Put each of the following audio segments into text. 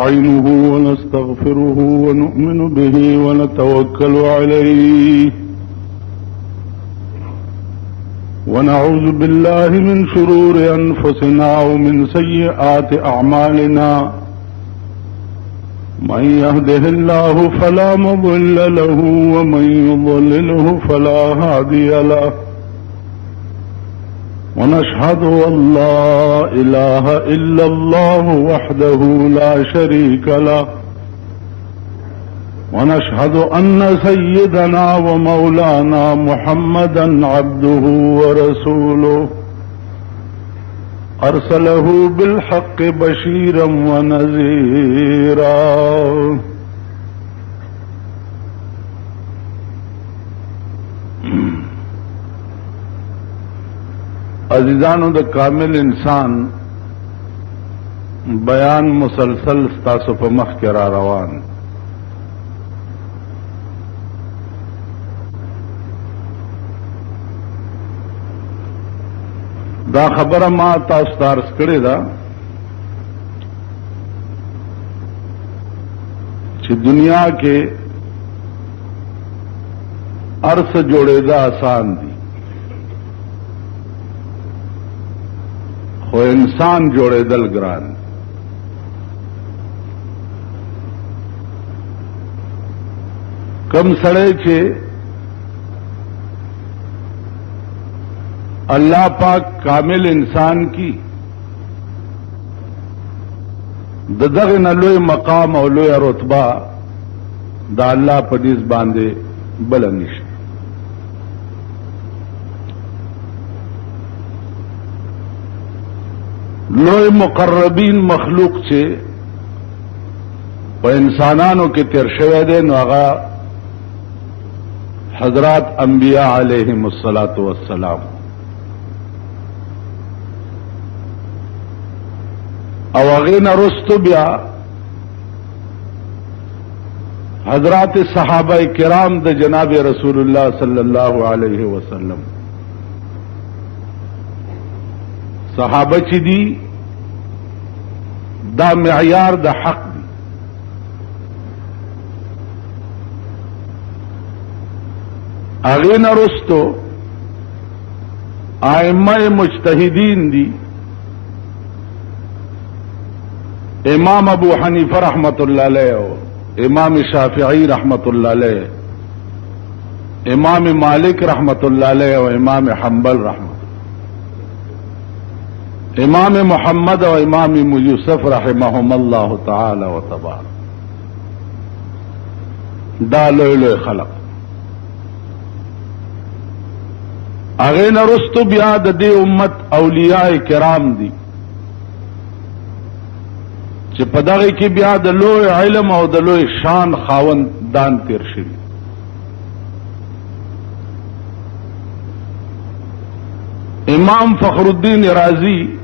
نستعينه ونستغفره ونؤمن به ونتوكل عليه ونعوذ بالله من شرور أنفسنا ومن سيئات أعمالنا من يهده الله فلا مضل له ومن يضلله فلا هادي له ونشهد أن لا إله إلا الله وحده لا شريك له ونشهد أن سيدنا ومولانا محمدا عبده ورسوله أرسله بالحق بشيرا ونذيرا عزیزانو د کامل انسان بیان مسلسل ستاسو په مخ کې را روان دا خبره ما تاسو ته عرض کړې ده چې دنیا کې ارث جوړېدا آسان دي خو انسان جوړېدل ګران کم سړی چې اللہ پاک کامل انسان کی دغه نه لوی مقام او لوی رتبه دا الله په دې باندې بل نشته لوی مقربین مخلوق چې په انسانانو کې تیر شوی دی نو هغه حضرات انبیاء علیهم الصلاۃ والسلام او هغه نه رستو بیا حضرات صحابه کرام د جناب رسول الله صلی الله علیه وسلم صحابه چې دي دا معیار د حق دی هغه نه رستو ائمه مجتهدین دي امام ابو حنیفه رحمت الله علیه امام شافعی رحمت الله علیه امام مالک رحمت الله علیه و امام حنبل رحمت امام محمد و امام یوسف رحمهم الله تعالی و تبارک دا لوی لوی خلق هغه نه رستو بیا د دې امت اولیاء کرام دي چې په دغه کې بیا د لوی علم او د لوی شان خاوند دان تیر شوي امام فخر الدین رازی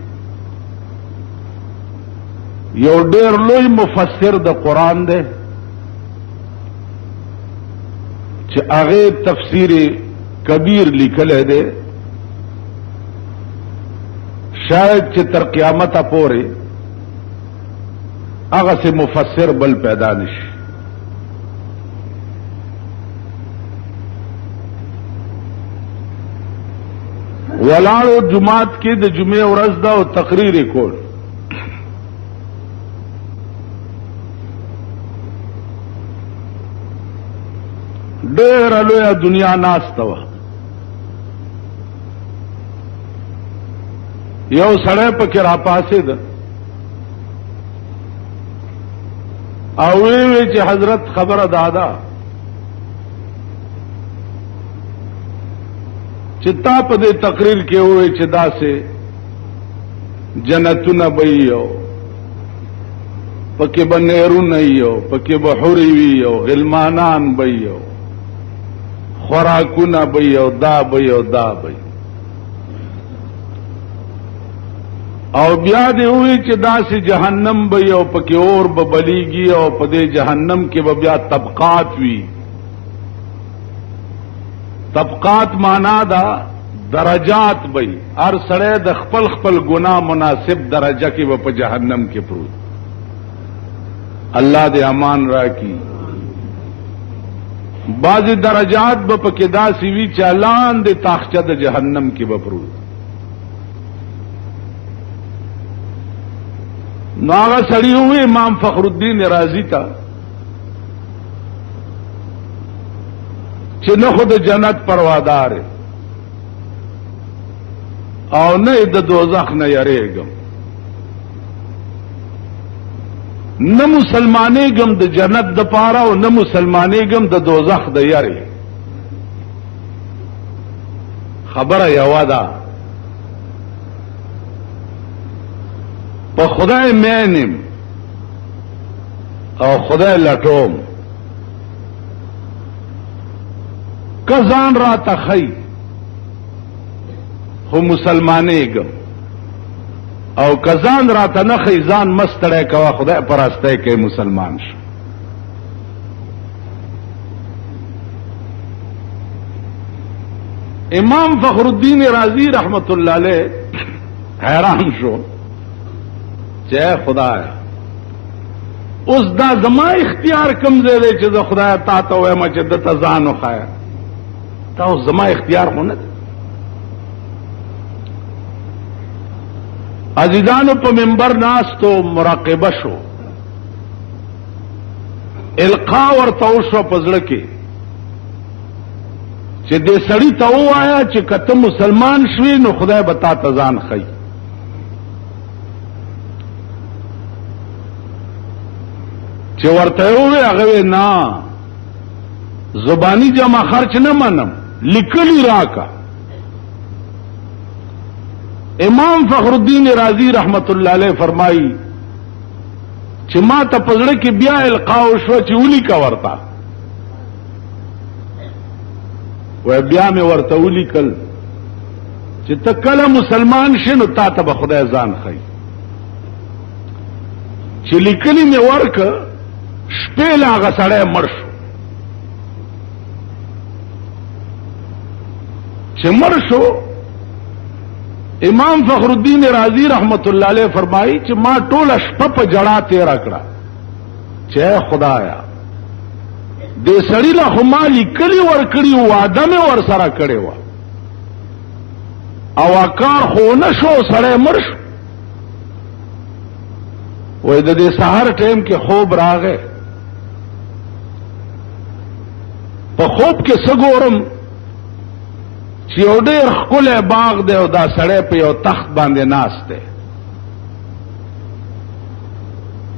یو ډېر لوی مفسر د قرآن دی چې هغه تفسیر کبیر لیکلی دی شاید چې تر قیامته پورې هغه سے مفسر بل پیدا نشي ولاړو جمعات کې د جمعې ورځ دا او تقریر کول ډېر لویه دنیا ناسته وه یو سړی پکې راپاسېد او وی چې حضرت خبره دادا چې تا په دې تقریر کې وې چې داسې جنتونه به یو پکې به نهرونه یو پکې به حورې وي یو غلمانان به یو خوراکونه به یو دا به یو دا به او بیا دې وی چې داسې جهنم به یو پکې اور به بلیږي او په دې جهنم کې به بیا طبقات وي طبقات معنا دا درجات به هر سړی د خپل خپل ګناه مناسب درجه کې به په جهنم کې پروت अल्लाह दे अमान राखी। बाज़ दरजात बपके दासी वी चालान दे ताख्चा द जहन्नम की बपरू। नागा सड़ी हुए इमाम फखरुद्दीन राजी था कि न खुद जन्नत परवादार है और न द दोज़ख न यरेगम, न मुसलमाने गम द जन्नत द पारा और न मुसलमाने गम द दोज़ख द यरे। खबर यवादा पर खुदाए मैनिम और खुदाए लटोम कजान राता खई हो मुसलमाने गम और कजान राता न खईजान मस्तड़े कवा खुदा परस्ते के मुसलमान शो। इमाम फखरुद्दीन राजी रहमतुल्लाह अलैह हैरान शो जय खुदाया उस दा जमा इख्तियार कमजे दे च खुदाया ता तो वह मचद तजान खाया ता उस जमा इख्तियार होने दे। अजीजान पर मिंबर नास तो मुराकिबश हो इल्का और तौशो पजड़ के चे दे सड़ी तो आया चे कतम मुसलमान श्वी नो खुदा बता तजान खई। चे वर्ते हुए अगवे ना जुबानी जमा खर्च न मनम लिकली रा का। इमाम फखरुद्दीन राजी रहमतुल्लाह अलैह फरमाई चिमा तपजड़े की ब्या इल्काओ शो चिउली का वर्ता वह ब्या में वर्तउली कल चित कल मुसलमान शिन ता तब खुदा जान खई चिलिकली में वर्क शपेला गसड़े मर्श चिमर्शो। इमाम फखरुद्दीन राजी रहमतुल्लाह अलैह फरमाई कि मां टोल अशपप जड़ा तेरा कड़ा जय खुदाया दे सड़ी ला हुमाली कली वरकड़ी वादा में वर सारा कड़े हुआ अवाकार हो न शो सड़े मर्श वो दे सहार टाइम के खूब रा गए तो खूब के सगोरम चियोडेर खुल बाग दे दा सड़े पे और तख्त बांधे नाचते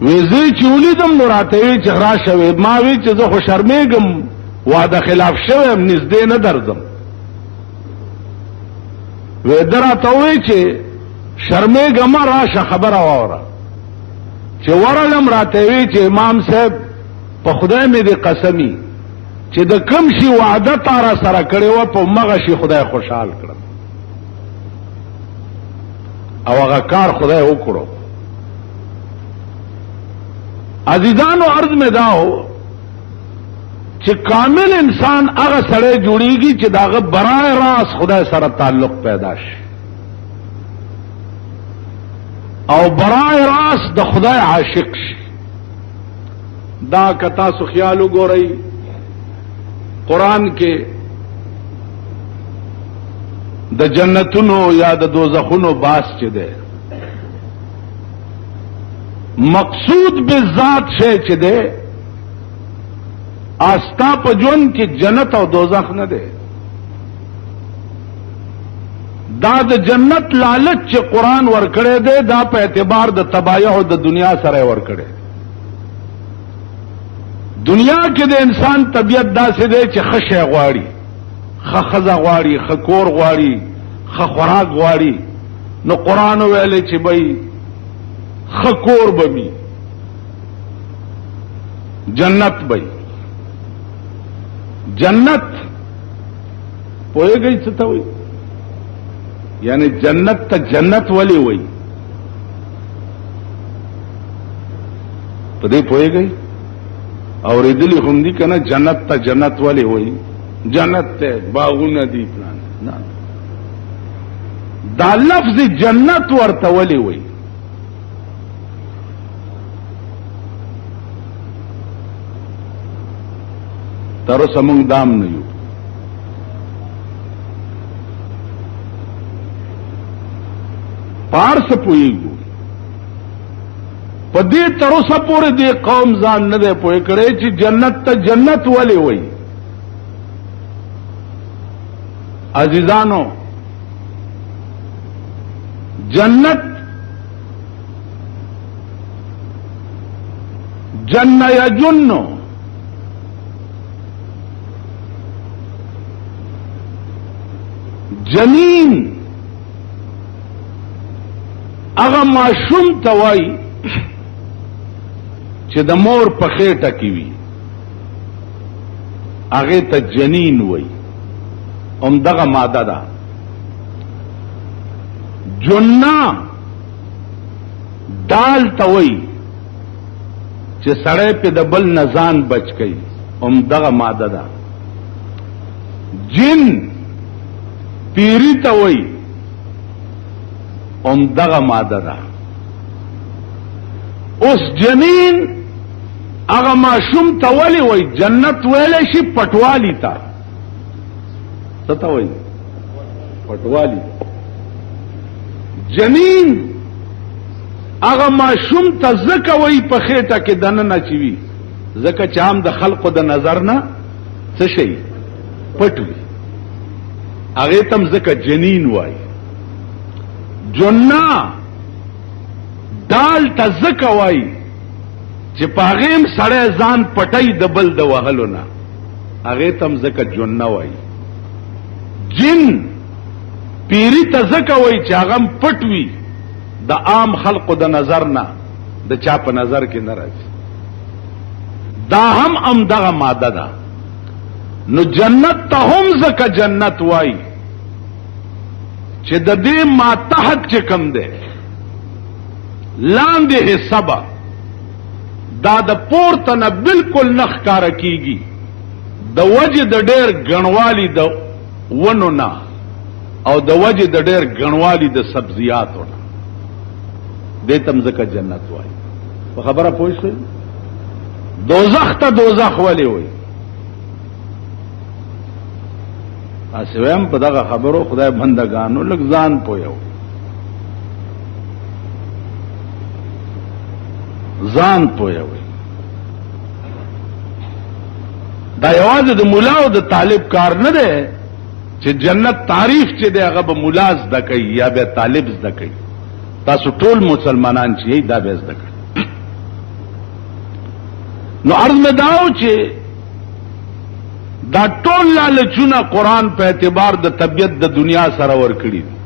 वेजी चूली दम नुराते चहरा शवे मावी चो शर्मेगम वादा खिलाफ शवे निजदे न दर्जम वे दरा तवे चे शर्मेगमा राशा खबर आवरा चे वरलम राते चे इमाम साहब पखुदा में दे कसमी चे द कम शी वादा तारा सारा करे व तो मगा शी खुदा खुशहाल कर अवगा कार खुदा उकड़ो। अजीजान अर्ज में दाओ चे कामिल इंसान अगर सड़े जुड़ेगी चे दाग बराए रास खुदा सारा ताल्लुक पैदाश और बराए रास द खुदा आशिक दा कथा सुखियालू गो रही कुरान के द जन्नतुनो या द दोज़खुनो बास चिदे मकसूद बेजात शे चिदे आस्था पजवन की जन्नत और दोज़ख न दे दाद जन्नत लालच चे कुरान वरकड़े दे दा पे एतबार द तबाया हो द दुनिया सरे वरकड़े दुनिया के दे इंसान तबियत दा से दे चे खशे ग्वाड़ी खजा ग्वाड़ी खकोर ग्वाड़ी खुराक ग्वाड़ी न कुरान वेले चे भाई खकोर बमी जन्नत भाई जन्नत पोए गई सता हुई यानी जन्नत तक जन्नत वाली हुई तो दे पोए गई और इदली हुंदी का ना जन्नत तक जन्नत वाली हुई जन्नत ते बागु नदी प्लान ना दा लफ्ज जन्नत वर्तवली हुई تر اوسه موږ دام نه یو. پارس پوهیږو په دې تر اوسه پورې دې قوم ځان نه دی پوه کړی چې جنت ته جنت ولې وایي. عزیزانو جنت جن یجن جنین هغه ماشوم ته وایي چې د مور په خېټه کې وي هغې ته جنین وایي. همدغه ماده ده. جنا دال ته وایي چې سړی پې د بل نه ځان بچ کوي. همدغه ماده ده. جن پیری ته وایي همدغه ماده ده. اوس جنین هغه ماشوم ته ولې وایي جنت ویلی شي پټوالي ته. څه ته وایي؟ پټوالي. جنین هغه ماشوم ته ځکه وایي په خېټه کې دننه چې وي ځکه چې هم د خلقو د نظر نه څه شي پټ وي. هغې ته هم ځکه جنین وایي. جنا دال ته ځکه وایي چې په هغې هم سړی ځان پټی د بل د وهلو نه. هغې ته هم ځکه جنه وایي. جن پیری ته ځکه وایي چې هغه هم پټ وي د عام خلقو د نظر نه د چا په نظر کې نه راځي. دا هم همدغه ماده ده. نو جنت ته هم ځکه جنت وایي چې د دې ماتحت چې کم دی لاندې حصه به دا د پورته نه بالکل نه ښکاره کېږي د وجې د ډېر ګڼوالي د ونو نه او د وجې د ډېر ګڼوالي د سبزیاتو نه. دې ته ځکه جنت وایي. په خبره پوه شئ؟ دوزخ ته دوزخ ولې وایي؟ تاسې وایم په دغه خبرو خدای بندګانو لږ ځان پوهوئ. ځان پوهوئ. دا یوازې د ملا او د طالب کار نه دی چې جنت تعریف چې دی هغه به ملا زده کوي یا به طالب زده کوي. تاسو ټول مسلمانان چې یې دا به زده کوي. نو عرض مې دا و چې دا ټول لالچونه قرآن په اعتبار د طبیعت د دنیا سره ورکړي دي.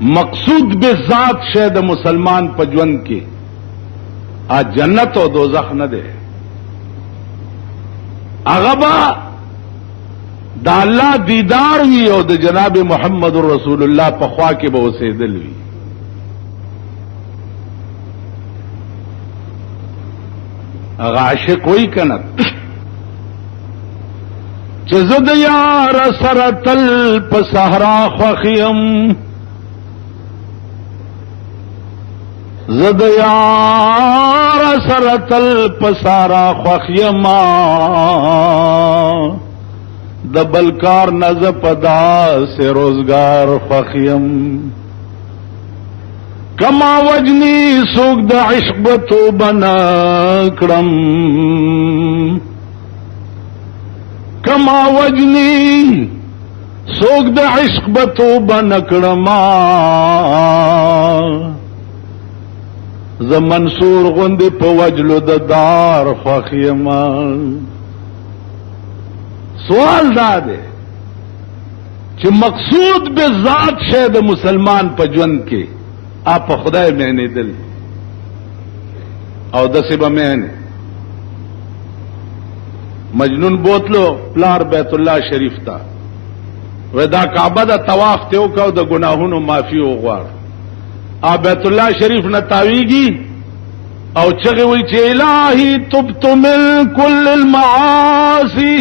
مقصود به ذات شی د مسلمان په ژوند کې جنت او دوزخ نه دی. هغه به د الله دیدار وي او د جناب محمد رسول الله په خوا کې به اوسېدل وي. هغه عاشق وایي که نه چې زه د یار سره تل په صحرا خوښ یم، زه د یار سره تل په صحرا خوښ یما، د بل کار نه زه په داسې روزګار خوښ یم. کما وجنی څوک د عشق به توبه نه کړم، کما وجنی څوک د عشق به توبه نه کړم، زه منصور غوندې په وجلو د دار خوښ یم. سوال دا دی چې مقصود به ذات شی د مسلمان په ژوند کې آپ په خدای معنی دل او دسې به معنی مجنون بوتلو پلار بیت الله شریف ته و دا کعبه د طواف ته وکاو د ګناهونو معافي وغواړ، بیت الله شریف نه تاویږي او چغې وایي چې الهی تبت من کل المعاصی،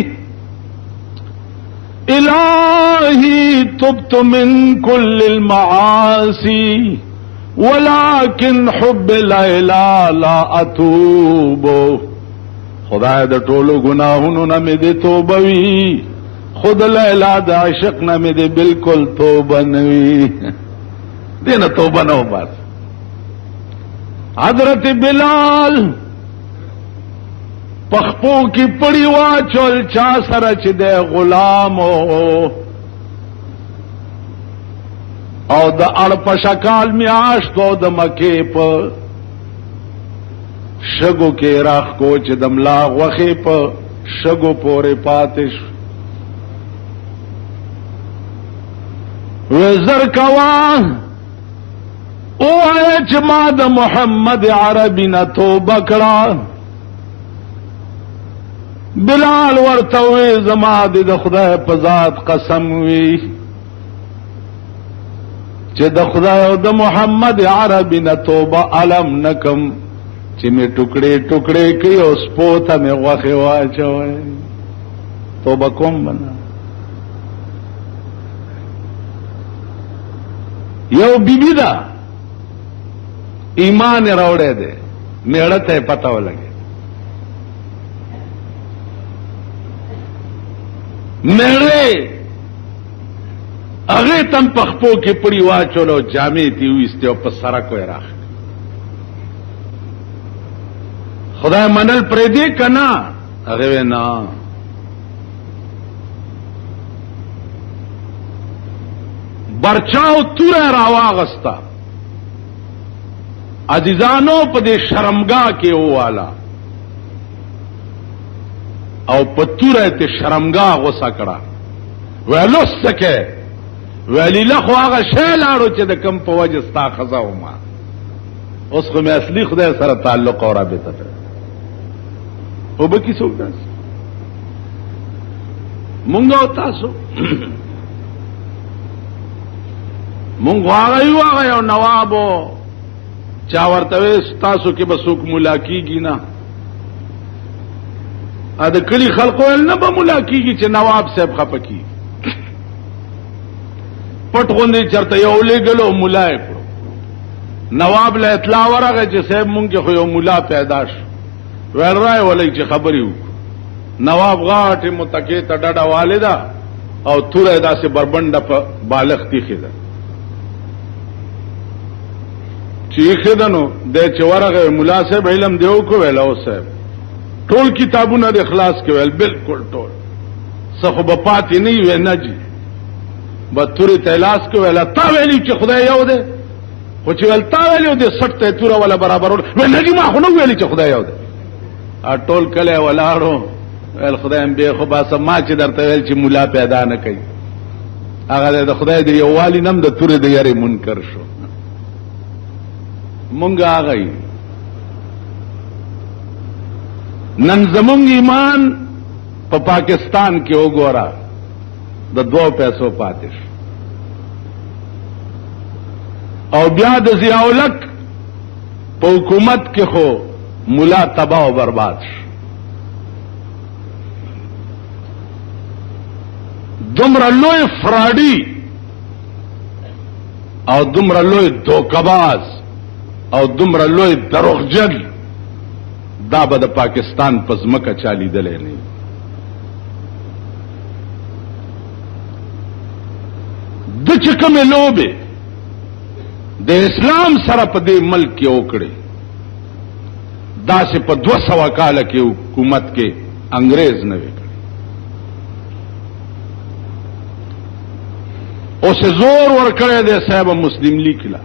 الهی تبت من کل المعاصی ولكن حب لیلا لا اتوب، خدای د ټولو ګناهونو نه مې دې توبه وي، خود لیلا د عشق نه مې دې بالکل توبه نه وي. دې نه توبه نه وباس. حضرت بلال پخپو کی پڑی واچول چا سره چې د غلامو او د اړ په شکال میاشتو د مکې په شګو کې راخ کو چې د ملا غوښې په شګو پورې پاتې شو. وزر کوا اوه چې ما د محمد عربي نه توبه کړه. بلال ورته وی زما د خدای په ذات قسم وی چې د خدای او د محمد عربي نه توبه علم نکم چې می ټوکړې ټوکړې کوي او سپوته می غوښې واچوي. توبه کوم بنا. یو بیبی دا ایمان راوړی دی، میړه ته پته ولګي. میړه هغه تم پخپو کې پړی واچولو، جامې تی وېستې او په سره کوی راخ. خدای منل پرې دې کنا؟ هغه نه. برچاو توره راواغستا. عزیزانو په دې شرمګاه کې والا او په توره ته شرمګاه غوسه کړه. ویلو سکه ویلی له خو هغه شی لاړو چې د کم په وجه ستا خزا وما. اوس خو مې اصلي خدای سره تعلق او رابطه ده. او به کی څوک داس مونږ او تاسو مونږ هغه یو نوابو چا ورته تاسو کې به څوک مولا کیږي نه. ا د کلی خلقو نه به مولا کیږي چې نواب صاحب خپکی پټ غوندې چرته یو لګلو مولا کړو. نواب له اطلاع ورغه چې صاحب مونږ خو یو مولا پیدا شو. ویل راي ولای چې خبرې وکړو. نواب غاټه متکې ته ډډه والدا او توره داسې بربنده په بالغ تیخه ده چې خدانو د چورغه مولا صاحب علم دیو کو ویل او صاحب ټول کتابونه د اخلاص کې ویل بالکل ټول څخه په پاتې نه وي نه جی بتوري تلاس کو ویل تا ویلی چې خدای یو ده خو چې ول تا ویلو د 60 ته توره ولا برابر ول نه ما خو نو ویلی چې خدای یو ده. ټول کله ولاړو ول خدای هم به خو باسه ما چې درته ویل چې مولا پیدا نه کوي. هغه د خدای د یووالي نم د توره د یاري منکر شو. مونږ هغه نن زمونږ ایمان په پاکستان کې وګوره د 2 پیسو پاتې شو او بیا د ضیاءالحق په حکومت کې خو مولا تباہ او برباد شو. دومره لوی فراډي او دومره لوی دوکباز او دومره لوی دروغجن دا به د پاکستان په ځمکه چا لیدلی نه. د چې کومې لوبې د اسلام سره په دې ملک کې وکړې داسې په 200 کاله کې حکومت کې انګریز نه وی کړی. اوس زور ورکړی دی صاحب مسلم لیگ لا.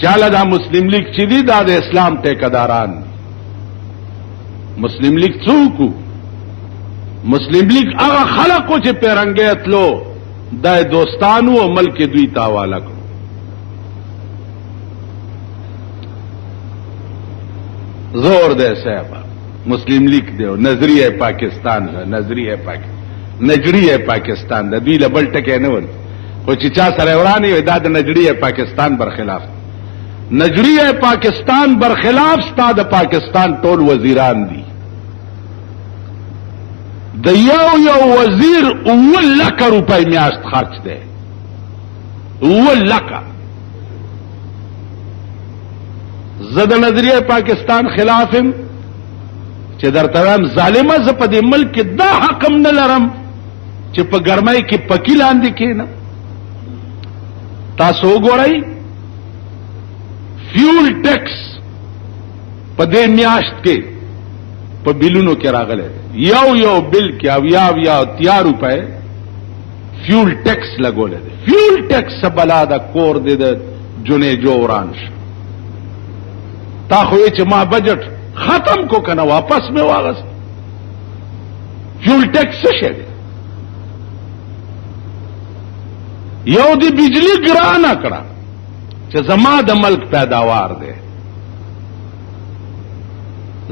چاله دا مسلم لیگ چې دی دا د اسلام ټیکداران دي. مسلم لیگ څوک؟ مسلم لیگ هغه خلقو چې پیرنګي تلو د دوستانو او ملک دوی ته حواله کړو. زور دے صاحب مسلم لیگ دی نظریه پاکستان ده نظریه پاکستان ده دوی له بل ټکه نه ول خو چې چا سره ورانی وي دا د نظریه پاکستان برخلاف. نظریه پاکستان برخلاف ستا د پاکستان ټول وزیران دي. د یو وزیر 1 لک روپۍ میاشت خرچ دی. 1 لک. زه د نظریه پاکستان خلافم چې درته وایم ظالمه زه په دې ملک کې دا حق هم نه لرم چې په ګرمۍ کې پکي لاندې کښېنم. تاسو وګورئ فیول ټیکس په دې میاشت کې په بلونو کې راغلی یو بل کې اویا 80 فیول ټیکس لګولی دی. فیول ټیکس بلا د کور دی د جنې جوران شو. تا خو چې ما بجټ ختم کو کنه واپس مې واغست. فیول ټیکس څه شی دی؟ یو دی بجلی ګرانه کړه چې زما د ملک پیداوار دی.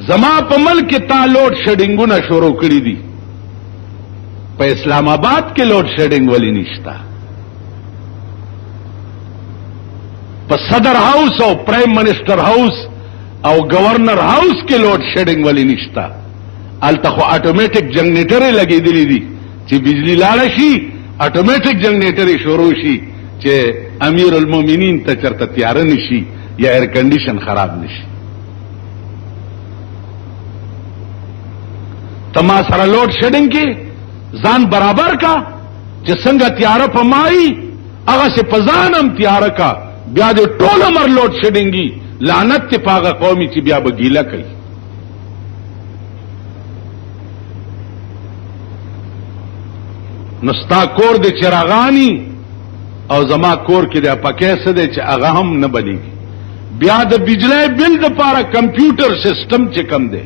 زما په ملک کې تا لوډ شیډینګونه شروع کړي دي. په اسلام آباد کې لوډ شیډینګ ولی نشتا. په صدر هاوس او پرایم منسٹر هاوس او گورنر هاوس کې لوډ شیډینګ ولی نشتا. الته خو اتوماتیک جنریټر لګېدلی دي چې بجلی لاړه شي اتوماتیک جنریټر شروع شي چې امیر المؤمنین ته چرته تیار نشي یا ایر کنډیشن خراب نشي. تما سره لوډ شیډینګ کې ځان برابر کا چې څنګه تیار په مای هغه سه پزانم تیار کا بیا د ټول عمر لوډ شیډینګي لعنت ته پاغه قومي چې بیا بګیلا کوي. نستا کور د چراغانی او زما کور کې د پکې څه دی چې هغه هم نه بلیږي. بیا د بجلی بل د پاره کمپیوټر سیستم چې کم دی.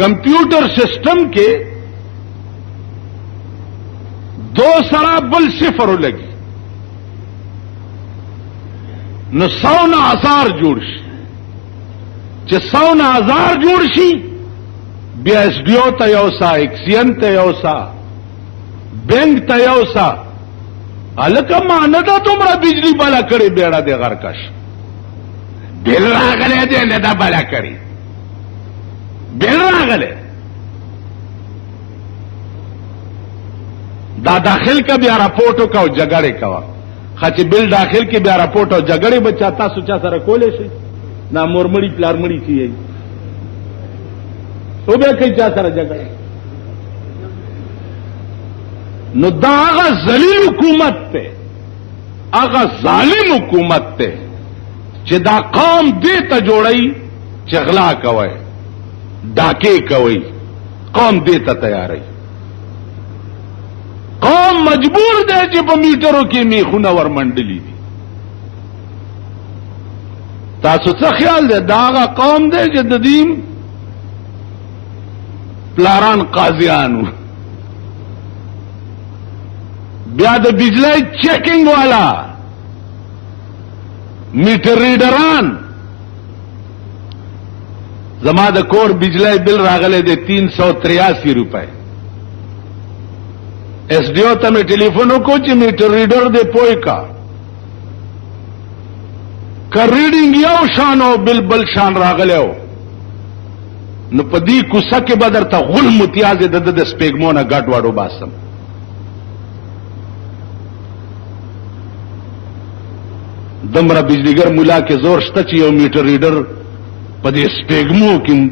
کمپیوټر سیستم کې 2 سره بل 0 لګي نو 100,000 جوړ شي. چې 100,000 جوړ شي بیا اس ډی او ته یو سا ایکسین ته یو سا بینک ته یو سا الکه مانه دا تمره بجلی بالا کړي بیړه دی غرکش بل راغله دی نه دا بالا کړي بل راغله دا داخل کا بیا راپورټو کا او جګړه کا خاطر بل داخل کې بیا راپورټ او جګړه بچا تاسو چا سره کولې شي نا مورمړی پلارمړی چی او بیا کوي چا سره جګړه. نو دا هغه ذلیل حکومت ته هغه ظالم حکومت ته چې دا قوم دې ته جوړی چې غلا کوي ډاکې کوي قوم دې ته تیاری. قوم مجبور دی چې په میټرو کې میخونه ورمنډلي دي. تاسو څه خیال دی دا هغه قوم دی چې د دین پلاران قاضیانو بیا د بجلی چیکنګ والا میټر ریډران. زما د کور بجلی بل راغلی دی 383 روپے. ایس ڈی او ته مې ټلیفون وکړو چې میټر ریډر دی پوه کا که ریډینګ یو شان او بل بل شان راغلی و نو په دې کوڅه کې به درته غل متیازې د سپېږمو نه ګډ واډو باسم. دمره بجلیګر مولا کې زور شته چې یو میټر ریډر په دې سپېږمو کې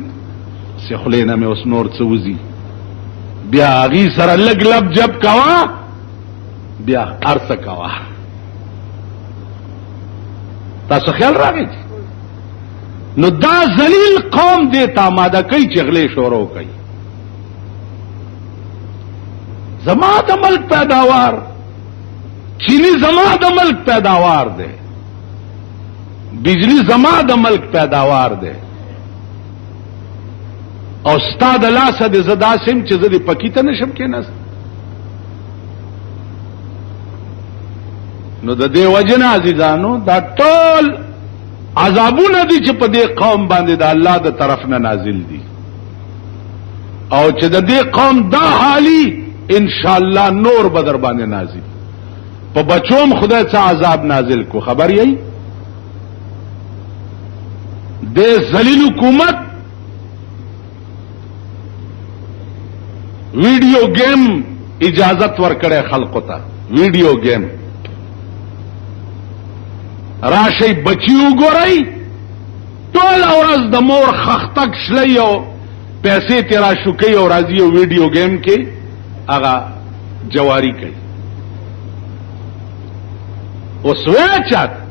سې خولې نه مې اوس نور څه وځي بیا هغې سره لږ لب جب کوا بیا ارڅه کوا. تاسو خیال راغی نو دا ذلیل قوم دې ته آماده کوي چې غلې شروع کوي. زما د ملک پیداوار چینی زما د ملک پیداوار دی بجلی زما د ملک پیداوار دی او ستا د لاسه د زه داسې یم چې زه دې پکي ته نشم کېناست. نو د دې وجې نه عزیزانو دا ټول عذابونه دي چې په دې قوم باندې د الله د طرف نه نازل دي او چې د دې قوم دا حالي ان شاء الله نور به در باندې نازل. په بچوم خدای څه عذاب نازل کو خبر یې د ذلیل حکومت ویډیو گیم اجازت ورکړې خلقو ته. ویډیو گیم راشي بچي وګورئ ټول ورځ د مور خختک شلی او पैसे तेरा शुके और राजी वीडियो गेम के आगा जवारी कई वो स्वेच्छात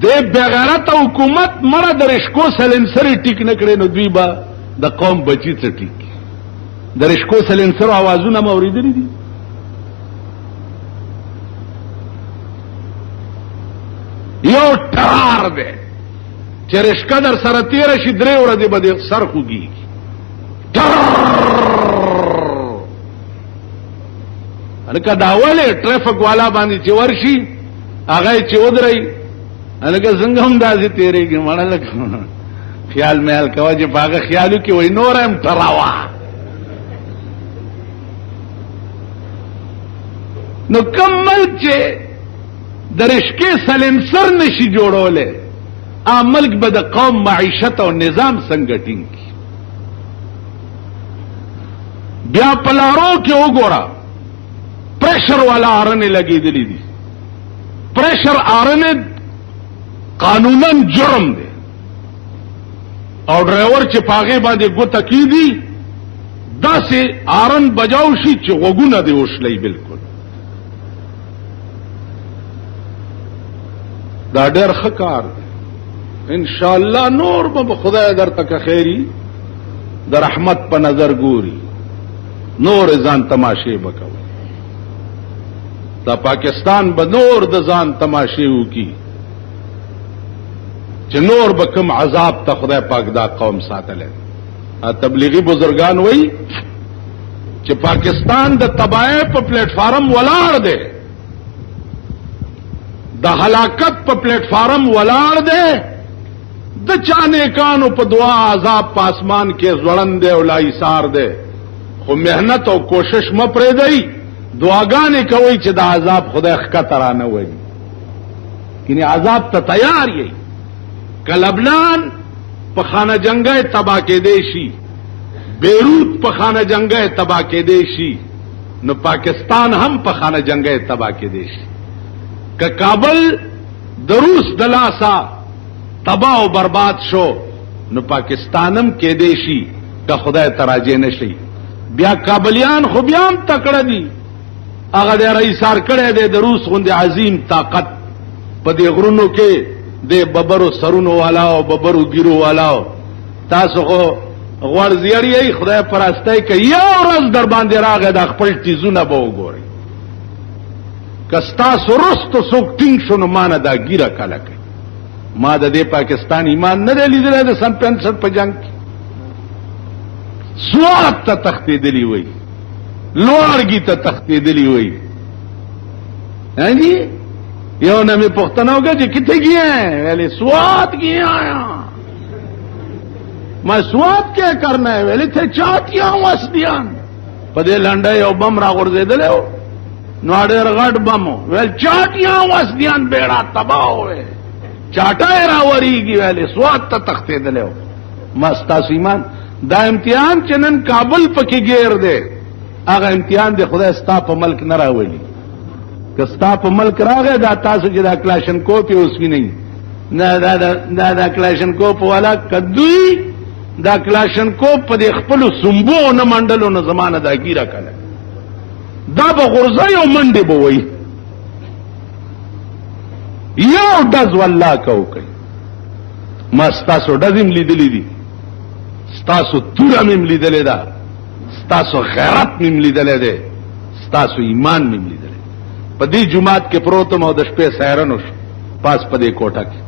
दे बेगैरत हुकूमत मरा दरिश्को सलेंसर टिक नकड़े नो द्वी बा द कौम बची से टिक दरिश्को सलेंसर आवाजू ना मौरीदरी दी यो ठरार दे चरिश्का दर सर तेरह शिद्रे और दे बदे सर खुगी अनका दावले ट्रैफिक वाला बांधी चे वर्षी आगाई चे उदरई अनका संगम दाजी तेरे की मना लग ख्याल में हल कवा जे पागा ख्यालू की वही नोर एम ठरावा मुकम्मल चे दरिश्के सलेंसर नशी जोड़ोले आ मुल्क बद कौम माइशत और निजाम संगठिन की ब्या पलारों के ओगोरा प्रेशर वाला आरने लगी दिली दी प्रेशर आरने कानूनन जुर्म दे और ड्राइवर चिपागे बादे गो तकीदी दा से आरन बजाउशी चोगु न दे उछलई बिल्कुल दा डेर खकार इंशाअल्लाह नूर ब खुदा दर तक खैरी दर रहमत पर नजर गोरी नूर जान तमाशे बकव दा पाकिस्तान बनूर द जान तमाशे की चनोर बकम अजाब त खुदा पाक दा कौम सातले तबलीगी बुजुर्गान वही कि पाकिस्तान द तबाए पर प्लेटफार्म वलाड़ दे द हलाकत पर प्लेटफार्म वलाड़ दे द चाने कानों पर दुआ आजाब पासमान के जड़न दे उलाई सार दे खो मेहनत और कोशिश म प्रे दई दुआगाने कवई च द आजाब खुदा का तरा न वही कि आजाब त तैयार यही कलबनान पखाना जंगे तबा के देशी बेरूत पखाना जंगे तबा के देशी न पाकिस्तान हम पखाना जंगे तबा के देशी का काबल दरूस दलासा तबाह बर्बाद शो न पाकिस्तानम के देशी का खुदा तराजे नशी ब्या काबलियान खुबियाम तकड़ दी अगर दे रई सार कड़े दे दरूस गुंदे अजीम ताकत पदे गुरुनो के दे बबरो सरुनो वालाओ बबरो गिरो वालाओ तासो को गौर जियड़ी खुदा परस्ते के या रस दरबान दे राग दा खपल चीजू न बो गोरे कस्ता सुरस्त सुख टिंग शुन मान दा गिरा काला के मा दे पाकिस्तान ईमान न दे लीदे दे सन 65 पर जंग स्वात तख्ते दिली हुई लोअरगी तख्ते दिली हुई हैं जी यो न में पुख्तन होगा जी कितने किए हैं वेले स्वाद किए आया मैं स्वाद क्या करना है वेले थे चाटियां वसदियान पदे लंडे यो बम रागुर दे दले हो नाडे रगड़ बम हो वेल चाटियां वसदियान बेड़ा तबाह होए चाटा रावरी की वेले स्वाद तख्ते दले हो मस्ता सीमान दा इम्तिहान चनन काबुल पकी गेर दे आगा इम्तिहान दे खुदा स्ताप मल्क न रावली कस्ताप मल्क रा गए दाता से जदा क्लाशन कोप उसकी नहीं ना क्लाशन कोप वाला कद्दुई दा क्लाशन कोप पदे खपलु सुंबो न मंडलो न जमाना दा गिरा कल दा बगुरजा यो मंडे बोई यो डज वल्ला कहो कई मस्तासो डजिम ली दिली दी स्तासो तुरा मिम ली दले दा स्तासो गैरत मिम ली दले दे स्तासो ईमान मिम ली दले पदी जुमात के प्रोतम और दशपे सैरनुष पास पदे कोटा की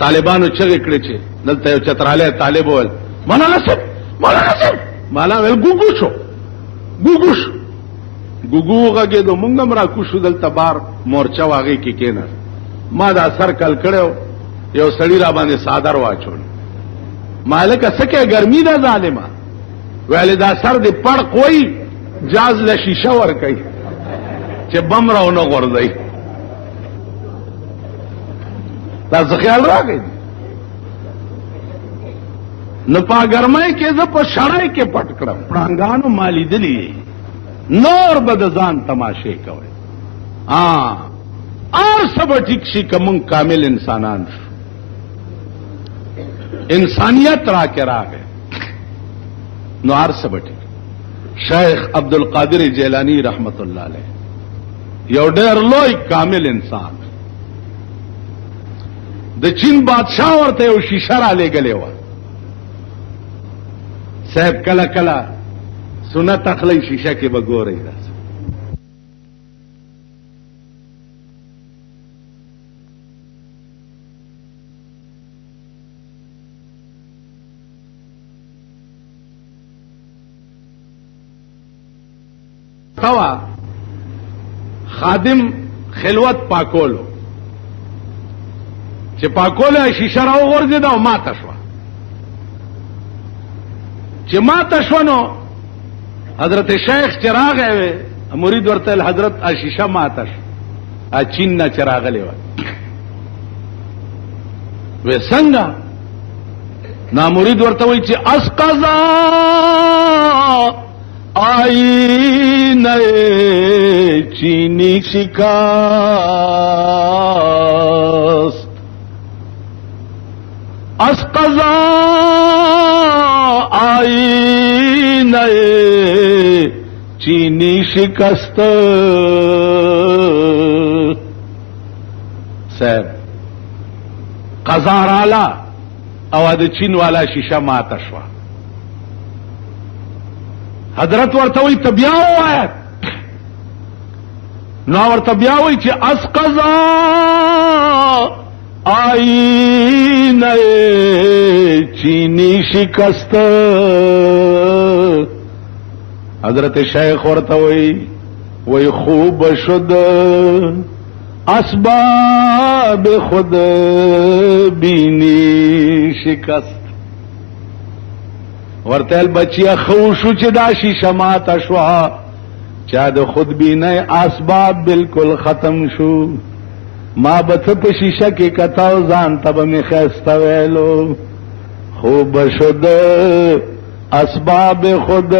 तालिबान चगे छे दलता चतराले तालिब वल माला नसब माला वेल गुगुशो गुगुश गुगु का के दो मुंगम रा कुशु दलता बार मोर्चा वागे की केना मादा सर्कल कड़ो यो सड़ीरा बांधे सादर वाचोड़ मालिक सके गर्मी दा जालिमा वेले दा सर दे पड़ कोई जाज ले शीशा वर कई चे बम रहो न गोर दई तास ख्याल रह गई न पा गरमाई के जब शराय के पटकड़ प्रांगानो माली दिली नौर बदजान तमाशे कवे हाँ और सब ठीक शी कमुंग कामिल इंसानान इंसानियत राके रागे नो आरसे बटी शेख अब्दुल कादिर जेलानी रहमतुल्लाह अलैह यो डेर लोई कामिल इंसान द चीन बादशाह वर्ते वो शीशा रा ले गले हुआ साहब कला कला सुना तखलई शीशा के बगो रही रहा तवा खादिम खिलवत पाकोलो چې پاکوله شیشه راو ورځیده او ماته شوه چې ماته شوه نو حضرت شیخ چې راغی وی مرید ورته حضرت شیشه ماته شوه چین نه چې راغلی وه وی څنګه نا مرید ورته وی چې اسقضا آینه چینی شکست اسقضا آینه چینی شکست صاحب قضا رالا او د چین والا شیشه ماته شوه حضرت ورته وی ته بیا ووایه نو ورته بیا وی چې اسقضا آینه چینی شکست حضرت شیخ ورته وی خوب شد اسباب خود بینی شکست ورته بچیا خوشو چې دا شیشه ماته شوه چا د خود بینی اسباب بالکل ختم شو ما بته په شیشه کې کتاو ځان ته به مې ښایسته ویلو خوب شد اسباب خود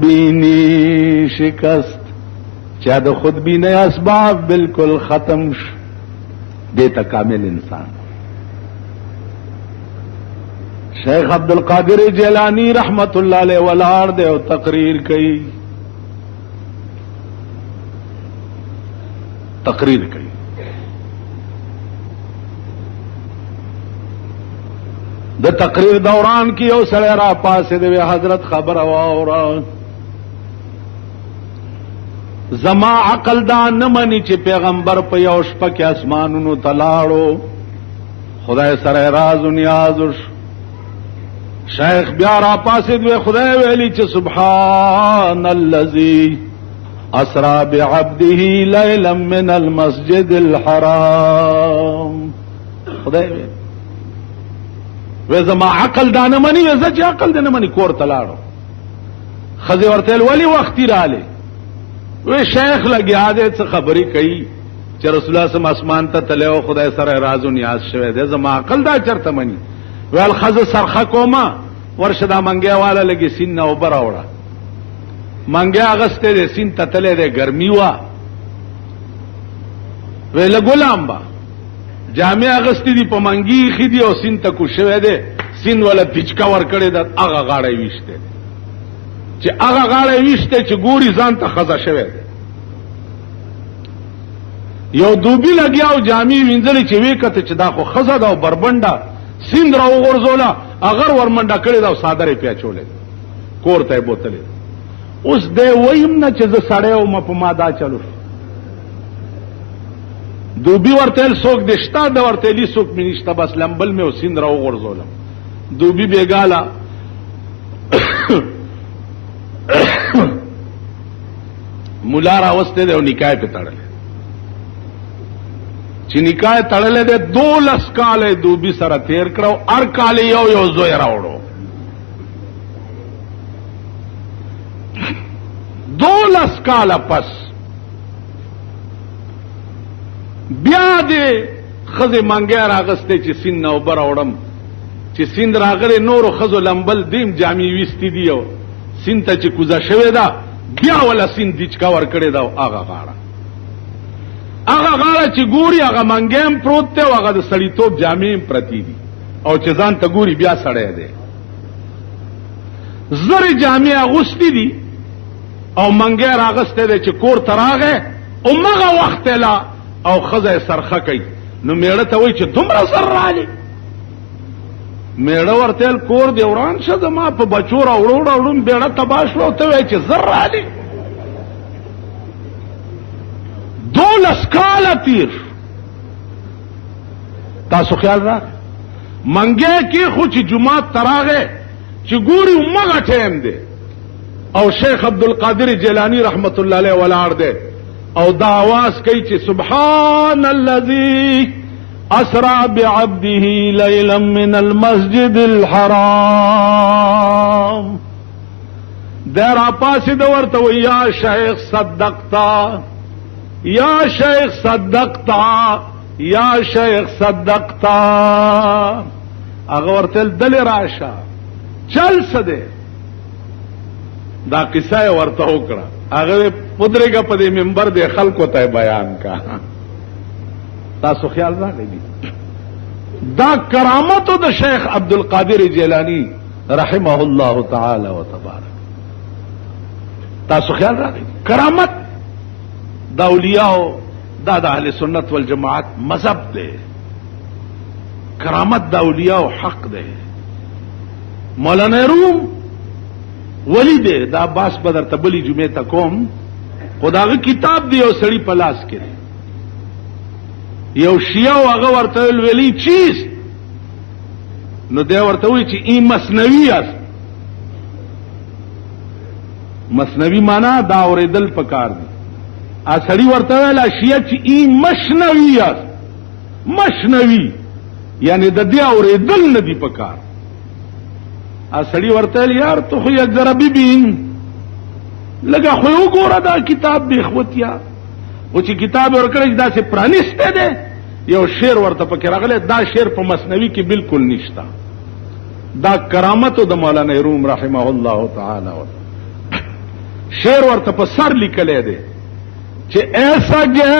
بینی شکست چا د خود بینی اسباب بالکل ختم شو دیتا کامل انسان شیخ عبدالقادر جیلانی رحمت اللہ علیہ ولاړ دے او تقریر کئی د تقریر دوران کی او سړی را پاسې دی حضرت خبر واورا زما عقل دا نه مني چې پیغمبر په یو شپه کې اسمانونو ته لاړو خدای سره راز و نیاز شیخ بیا را پاسې دی خدای ویلی چې سبحان الذی اسرا بعبده لیلا من المسجد الحرام خدای ویلی وی زما عقل دا نه مني وی زه چې عقل دې نه مني کور ته لاړو ښځې ورته ولې وختي رالی وی شیخ لګیا دی څه خبرې کوي چې رسول الله صلی اسمان ته تللی او خدای سره راز و نیاز شوی دی زما عقل دا چرته مني ویل ښځه سرخه کومه ورشه دا منګیا والا لګي سین نه اوبه راوړه منګیا اغستی دی سین ته تللی دی ګرمي وه وی له ګلام به جامع اغستی دی په منګي ایښي دي او سین ته کو شوی دی سین ولا پیچکا ورکړې ده هغه غاړه یې ویشتی چې هغه غاړه یې ویشتی چې ګوري ځان ته ښځه شوی دی یو دوبي لګیا او جامې وینځلې چې ویې کته چې دا خو ښځه ده او بربنډه سیند را وغورځوله اغر ورمنډه کړې ده او څادر یې پې اچولی کور ته یې بوتلې اوس دی ویم نه چې زه سړی وم په ما دا چلو دوبی ورتل سوک دشتا د ورتلی سوک منیشتا بس لمبل میں سین راو غرزولم دوبی بیگالا مولا راوسته ده او نکای په تړل چې نکای تړل ده 12 کال دوبی سره تیر کړو ار کال یو زوی راوړو 12 کال پس بیا دې خزه منګه راغسته چې سین نو بر اورم چې سین راغله نور خزو لمبل دیم جامي وستی دیو سین ته چې کوزا شوه دا بیا ولا سین دچکا ور کړی دا هغه غاړه چې ګوري هغه منګم پروت ته هغه د سړیتوب جامې پرتی دي او چې ځان ته ګوري بیا سړی دی. زر جامع اغوستی دي او منګی راغستی دی چې کور ته راغی او مغه وخت لا او ښځه سرخه کوي، نو میړه ته وایي چې دومره زر راغلی. میړه ورته ویل کور دې وران شه، زما په بچو راوړو راوړو بیړه تباه شوه، او ته وایې چې زر راغلی. 12 کاله تیر تاسو خیال راغی منګی کې خو چې جمعات ته راغی چې ګوري مغه ټیم دی او شیخ عبدالقادر جیلانی رحمت الله علیه ولاړ دی او دا आवाज کوي چې سبحان الذي اسرا بعبده ليلا من المسجد الحرام. در پاسې د ورته وی یا شیخ صدقتا یا شیخ صدقتا یا شیخ صدقتا. هغه ورته دل راشه چل سده دا قصه ورته وکړه. هغه پدریګه په دې منبر د خلکو ته بیان کا. تاسو خیال راغلی دا کرامت د شیخ عبدالقادر جیلانی رحمه الله تعالی و تبارک. تاسو خیال راغلی کرامت دا اولیاء دا د اهل سنت والجماعت مذهب دی. کرامت دا اولیاء حق دی. مولانا روم ولی دی دا باس بدر تبلی جمعه تا کوم خداغه کتاب دی او سړی پلاس کړي یو شیعه هغه ورته ویلی چیز نو دی ورته وی چې ای مسنوی است. مسنوی معنا دا اوریدل پکار دی. ا سړی ورته ویلا شیعه چې ای مشنوی است. مشنوی یعنی د دې اوریدل نه دی پکار. سړی ورته یار ته خو یک ذره ببین لګه خو وګوره دا کتاب به اخوتیا او چې کتاب ورکړی دا سه پرانیسته ده. یو شعر ورته پکې راغلی دا شعر په مسنوی کې بالکل نشتا. دا کرامت د مولانا روم رحمه الله تعالی شعر ورته په سر لیکلی دی چې ایسا گئے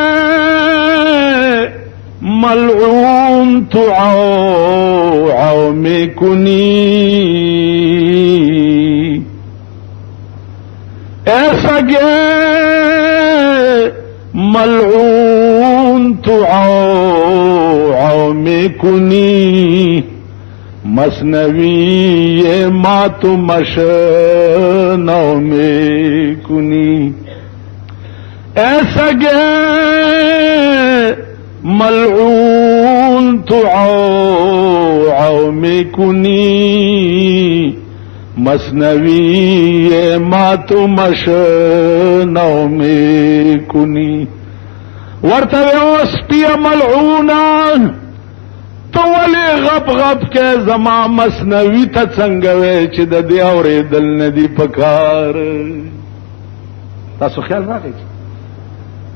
ملعون تو عو میں کنی ایسا گئے ملعون تو عو میں کنی مثنوی مات مشنو میں کنی ایسا گئے ملعون تو عو میں کنی مثنوی مات مشنو میں کنی ورته اوس پیا ملعونا تو ولی غب غب کے زما مثنوی ته څنګه وې چې د دې اورېدل نه دی پکار. تاسو خیال راغی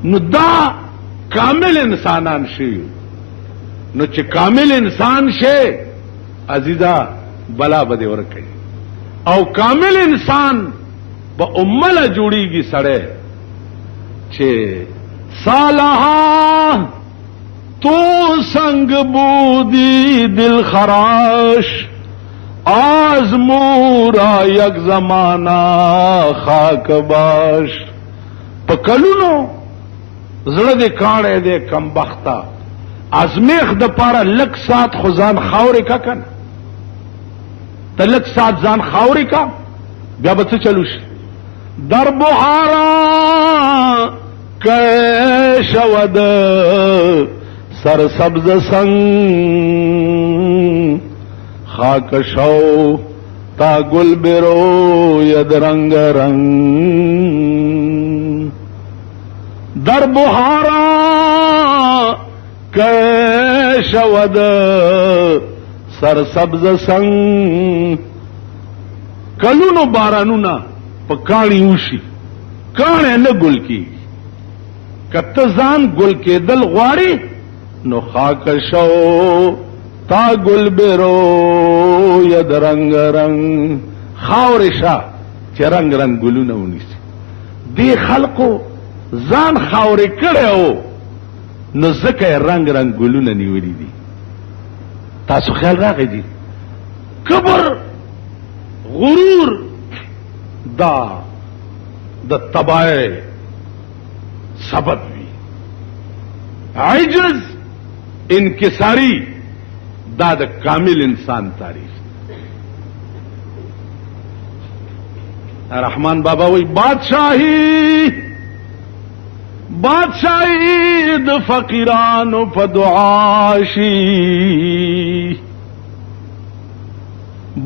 نو دا کامل انسانان شي. نو چې کامل انسان شي عزیزا بلا بده ورکړي او کامل انسان به امله جوړیږي سړی چې صالحا تو سنگ بودی دل خراش آزمورا یک زمانہ خاک باش. په کلونو زړه دې کاڼی دی کمبخته ازمیخ د پاره لک سات خو ځان خاورې کا کنه ته لک سات ځان خاورې کا بیا به څه چلو شي. در بحارا که شود سرسبز سنگ خاک شو تا گل برو ید رنگ رنگ. در بحارا که شود سرسبز سنگ کلونو بارانونا پا کانی اوشی کانی نه گل کی کته ځان گل کې دل غواړي نو خاک شو تا گل برو ید رنگ رنگ خاور شا چې رنگ رنگ گلونه ونیسي. دی خلقو ځان خاورې کړی او نو ځکه رنگ رنگ گلونه نیولي دي. تاسو خیال راغی جی کبر غرور دا د تباہی سبب وی عجز انکساری دا د کامل انسان تعریف رحمان بابا وی بادشاہی د فقیرانو په دعا شي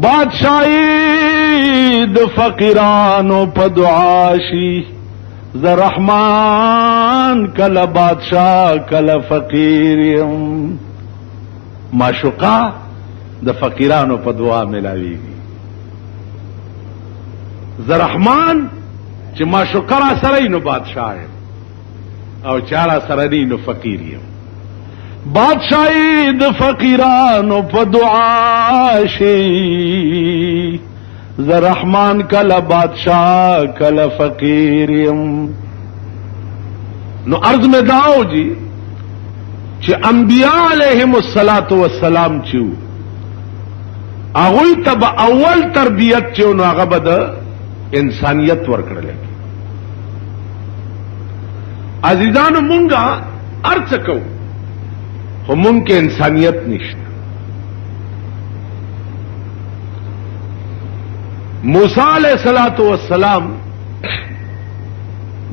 بادشاہی د فقیرانو په دعا شي ز رحمان کله بادشاہ کله فقیر یم معشوقه د فقیرانو په دعا ملاویږي ز رحمان چې معشوقه را سره نو بادشاہ یم او چارا سره نو فقیر یم بادشاہی د فقیرانو په دعا شي ز رحمان کله بادشاہ کله فقیر یم نو عرض میں داو جی چې انبیاء علیہم الصلاۃ والسلام چو هغوی ته اول تربیت چو نو هغه به د انسانیت ورکړل عزیزانو مونږه ارڅ کو خو مونږ کې انسانیت نشته موسی علیہ الصلوۃ والسلام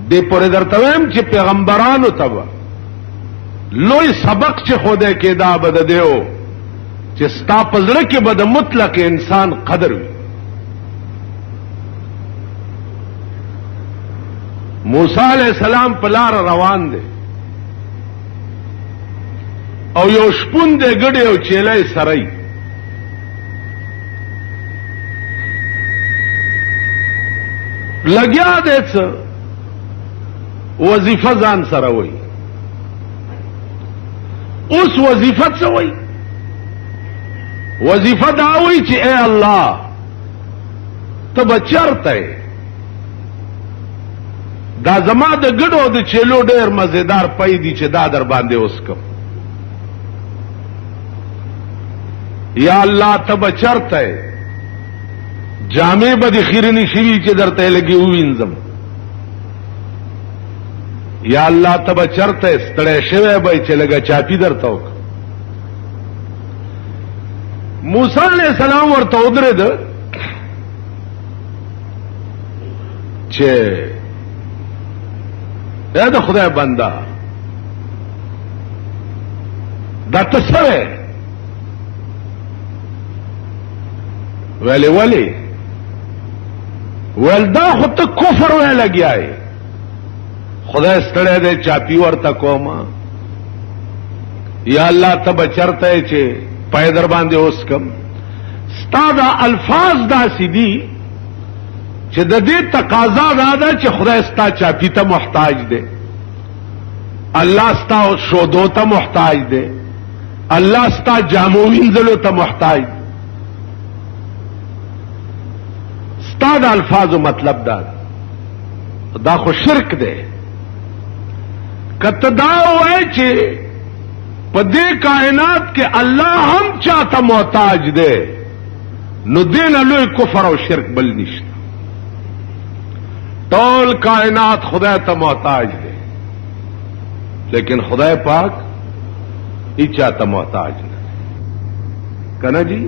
دې پرې درته وایم چې پیغمبرانو ته لوی سبق چې خوده کې دا بد دیو چې ستا په زړه کې به د مطلق انسان قدر وي موسی علیہ السلام په لار روان دی او یو شپون دی ګډي او چیلای سړی لګیا دی څه وظیفه ځان سره وای اوس وظیفه څه وای وظیفه دا وای چې اے الله ته بچرته دا زما د ګډو د چیلو ډېر مزیدار پای دي چې دا در باندې اوس کوم یا الله ته بچرته جامې به د خیرنی شوي چې درته لګي وینځم یا الله ته بچرته ستړی شوی به چې لګه چاپی درته وک موسی علیہ السلام ورته ودرېد چې اے د خدای بنده دا ته څه ولی ول دا خو ته کفر وې لګیاي خدای ستړی دی چاپی ورته کوما یا الله ته بچرته چې پای در باندې اوس کم ستا دا الفاظ داسې دي چې د دې تقاضا دا ده چې خدای ستا چاپی ته محتاج دی الله ستا شودو ته محتاج دی الله ستا جامو وینځلو ته محتاج دی ستا د الفاظو مطلب دا خو شرک دی کته دا وای چې په دې کائنات کې الله هم چاته محتاج دی نو دین لوی کفر او شرک بل نشته ټول کائنات خدای ته محتاج دی لیکن خدای پاک هیڅ چاته محتاج نه کنه جی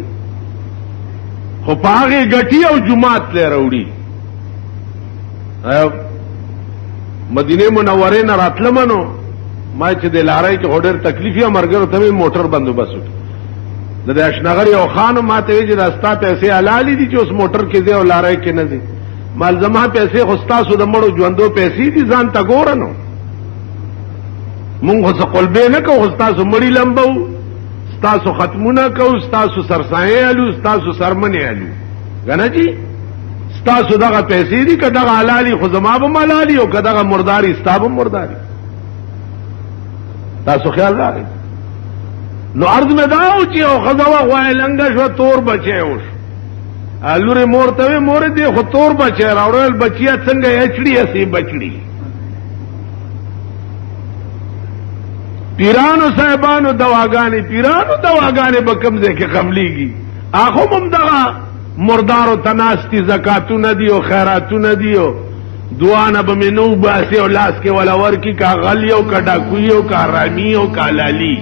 خو پاغه غټي او جمعات لې وروړي مدینه منوره نه راتلم نو ما چې د لارای کې هډر تکلیفي مرګره ته موټر بندوبست وکړ د اشنغر یو خان ماته وی چې راستا پیسې حلالي دي چې اوس موټر کې دی او لارای کې نه دي مالزمه پیسې خوستاسو د مړو ژوندو پیسې دي ځان تا ګورنو مونږ څه قلبه نه کوو خوستاسو مړی لمبو ستاسو ختمونه کوو ستاسو سرسایې الو ستاسو سرمنې الو غنه جی ستاسو دغه پیسې دي که دغه حلالي خو زما به حلالي او که دغه مرداري ستا به مرداري تاسو خیال راغی نو عرض میں داو چې او خزوا غوای لنګ شو تور بچي اوس الوري مورته مور دي خو تور بچي راوړل بچیا څنګه اچړي اسی بچړي پیرانو صاحبانو دواګانې پیرانو دواګانې به کوم ځای کې قبلېږي هغه هم دغه مردارو تناستی زکاتونه دي او خیراتونه دي او دعانه به مې نو باسي او لاس کې ولا ورکي کا غلی او کا ډاکوي او کا رامي او کا لالي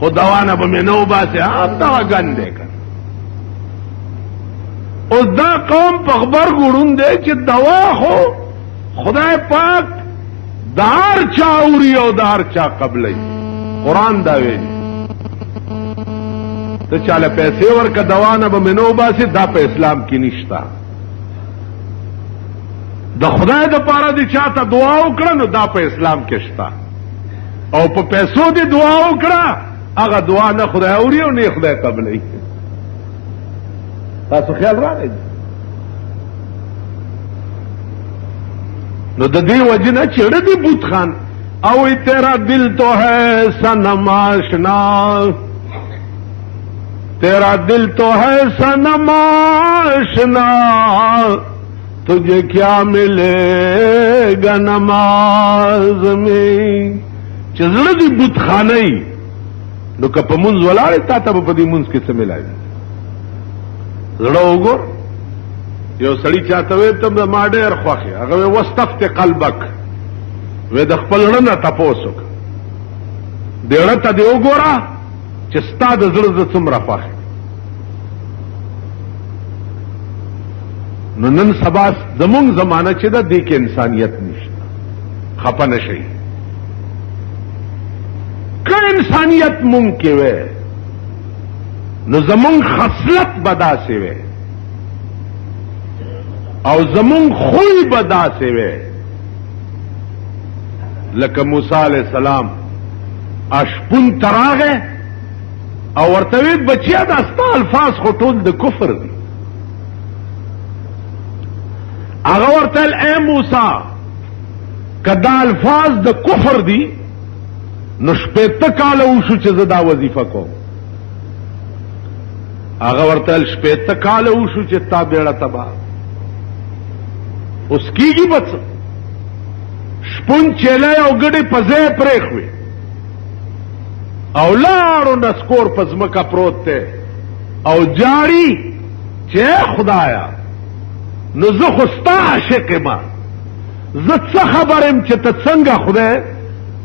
خو دوانه به مې نو باسي هم دواګان دی که اوس دا قوم په خبر ګوړون دی چې دوا خو خدای پاک دار چا اوري او دار چا قبلي قرآن دا ویلي ته چاله پیسې ورکه دوانه به منو باسي دا په اسلام کې نشتا د خدای د پاره دي چاته دعا وکړه نو دا په اسلام کې شتا او په پیسو دي دعا وکړه هغه دعا نه خدای اوري او نه خدای قبلي تاسو خیال راغی نو د دې وجه نه چړه دی بوت خان او تیرا دل تو ہے صنم آشنا تیرا دل تو ہے صنم آشنا تجھے کیا ملے گا نماز میں چې زړه دی بوت خانه نو که په منځ ولاړې تا ته به په دې منځ کې څه ملایي زړه وګور یو سړی چاته وې ته د ما ډېر خوښ یې هغه وې واستفت قلبک وې د خپل زړه نه تپوس وکړه د زړه ته دې وګوره چې ستا د زړه زه څومره خوښ یم نو نن سبا زمونږ زمانه چې ده دې کې انسانیت نشته خفه نه شئ که انسانیت مونږ کې وې نو زمونږ خصلت به داسې وې او زمونږ خوی به داسې وې لکه موسی علیہ السلام اشپون تراغه او ورته وی بچیا دا ستا الفاظ خو ټول د کفر دي هغه ورته اے موسی کدا الفاظ د کفر دي نو شپېته کاله وشو چې زه دا وظیفه کوم هغه ورته شپېته کاله وشو چې تا بیړه تبا اوس کیږي بڅ شپون چیلې او ګډې په ځای پرېښوي او لاړو نسکور په ځمکه پروت دی او جاړي چې خدایا نو زه خو ستا عاشق یم زه څه خبر یم چې ته څنګه خدای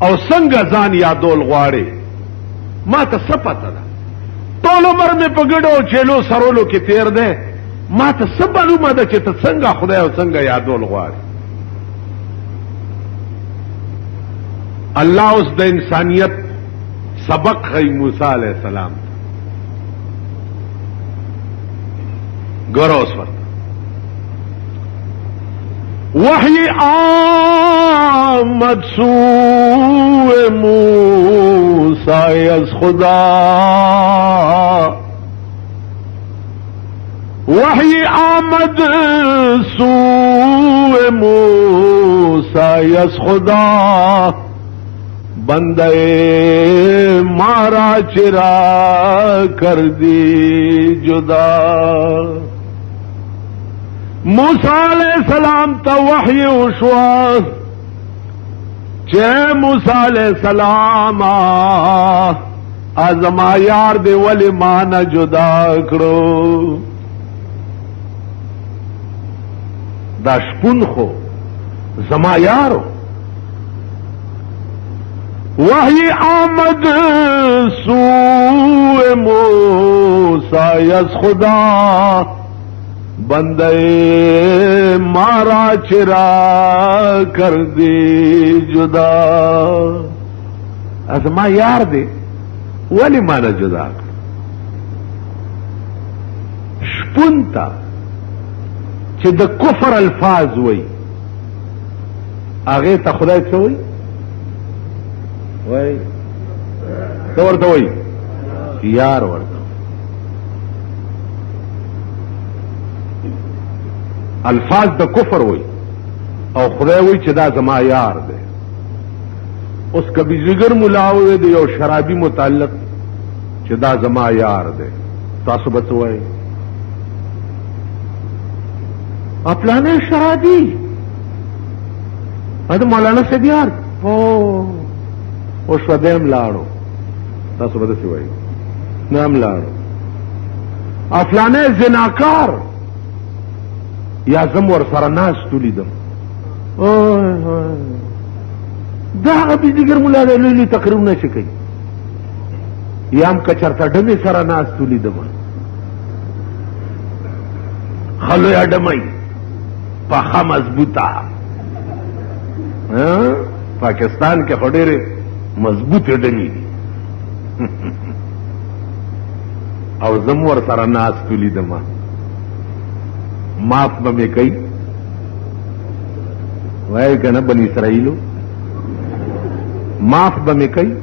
او څنګه ځان یادول غواړې ما ته څه پته ده ټول عمر مې په ګډو چیلو سرولو کې تیر دی ما ته څه معلومه ده چې ته څنګه خدای او څنګه یادول غواړې الله اوس د انسانیت سبق خی موسی علیہ السلام ګوره اوس ورته وحی آمد سوء موسی از خدا وحی آمد سوء موسی از خدا بندے مارا چرا کر دی جدا موسیٰ علیہ السلام تا وحی وشوا چے موسیٰ علیہ السلام ازما یار دے ولی مانا جدا کرو دا شپون خو زما یارو وحی آمد سوء موسی از خدا بندے مارا چرا کر دی جدا ازما یار دے ولی مانا جدا کر شپون تا چې د کفر الفاظ وی هغه ته خدای څه وی وای تو ورته وای یار ورته الفاظ د کفر وای او خدای وای چې دا زما یار دی اوس کبي زګر ملاوي دی یو شرابي متعلق چې دا زما یار دی تاسو به څه وای خپلانه شرابي اته مولانا صاحب یار او اوس ودیم لاړو تاسو به داسې وایي نام لاړو افلانه زناکار یا زم ور سره ناست ولیدم دا هغه بزدګر ملا دی لوی لوی تقریرونه چې کوي یا هم که چېرته ډمې سره ناست ولیدم ښه لویه ډمۍ پخه مضبوطه پاکستان کې خو ډېرې مضبوطې ډمې دي او زم ور سره ناست ولیدم معاف به مې کوي وایي که نه بني اسرائیلو معاف به مې کوي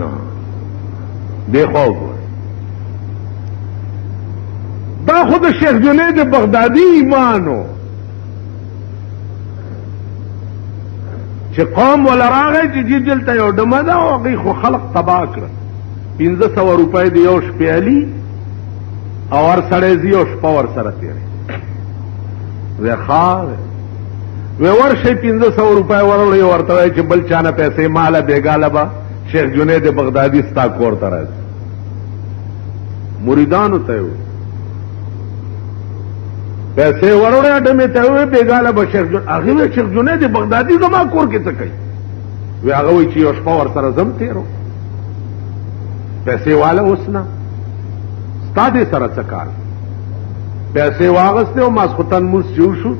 نه دې خوا وګورئ دا خو د شیخ جنید بغدادي ایمانو چې قوم ولا راغی چې جي دلته یو ډمه ده او هغوی خو خلق تباه کړه 1500 روپۍ د یو شپې علي او هر سړی ځي یو شپه ورسره تېروي وی ښه وی ورشئ 1500 روپۍ وروړئ ورته وایي چې بل چا نه پیسې ماله بېګاله به شیخ جنید بغدادي ستا کور ته راځي مریدانو ته یې پیسې وروړی ډمې ته ووایي بېګاله به هغې وی شیخ جنید بغدادي زما کور کې څه کوي وی هغه وایي چې یو شپه ورسره ځم تېرو پیسې واله اوس نه ستا دې سره څه کار پیسې واغستې او ماسخوتن مونځ چې وشو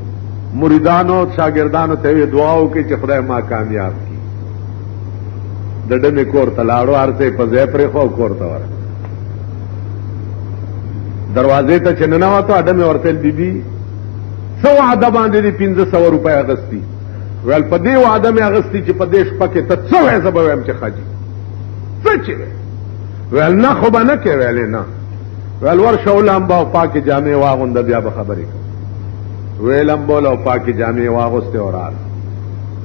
مریدانو شاګردانو ته یې دعا وکړي چې خدای ما کامیاب کړي د ډمې کور ته لاړو هر څه یې په ځای پرېښو او کور ته ورغی دروازې ته چې ننوتو ډمې ورته ویل بیبي څه وعده باندې دې 1500 روپۍ اخېستي ویل په دې وعده مې اخېستي چې په دې شپه کې ته څه وایې زه به وایم چې ښه جي څه چې ویل نه خو به نه کې ویلې نه ویل ورشه ولامبه او پاکې جامې واغونده بیا به خبرې کوم ویې لمبول او پاکې جامې واغوستې او راغله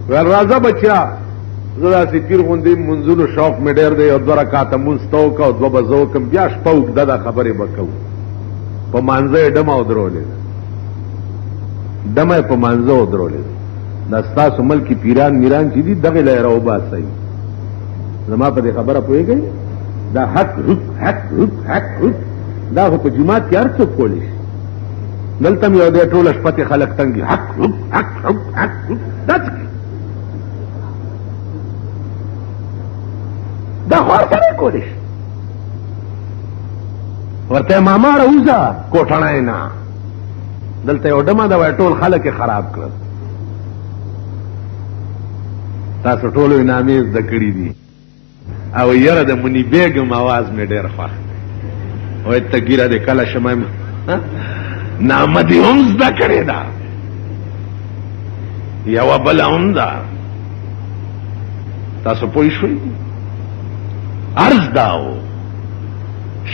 ویل راځه بچیا زه داسې پیر غوندې منځونو شوق مې ډېر دی یو 2 رکعته مونځ ته وکړه او 2 به زه وکړم بیا شپه اوږده ده خبرې به کوو په مانځه یې ډمه ودرولې ده ډمه یې په مانځه ودرولې ده دا ستاسو ملکي پیران میران چې دي دغې له یې راوباسئ زما په دې خبره پوهېږئ دا حق حق حق حق حق حق دا خو په جومات کې هر څوک کولی شي دلته م یو دی ټوله شپه تې خلک تنګي حق حق حق حق حق حق دا څه دا خو هر سړی کولی شي ورته ماما راوځه کوټنی نه دلته یو ډمه ده وایي ټول خلک یې خراب کړل تاسو ټولو انعامې زده کړي دي او یره د منی بیګم आवाज مې ډېر خوښ وایي ته ګیره دې کله شمه نامه دې هم زده کړې ده یوه بله هم ده تاسو پوه شوئ عرض دا و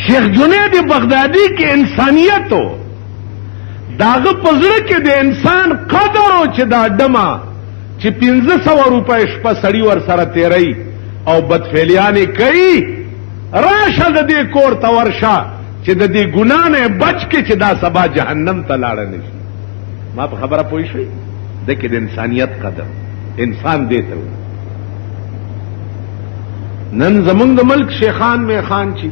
شیخ جنید بغدادي کې انسانیت و داغه په زړه کې د انسان قدر و چې دا ډمه چې 1500 روپۍ شپه سړي ور سره تېروي او بدفعلیانې کوي راشه د دې کور ته ورشه چې د دې ګناه نه بچ کې چې دا سبا جهنم ته لاړه نه شي ما په خبره پوه شوئ ده کې د انسانیت قدر انسان دې ته وایي نن زمونږ د ملک شیخان میخان چې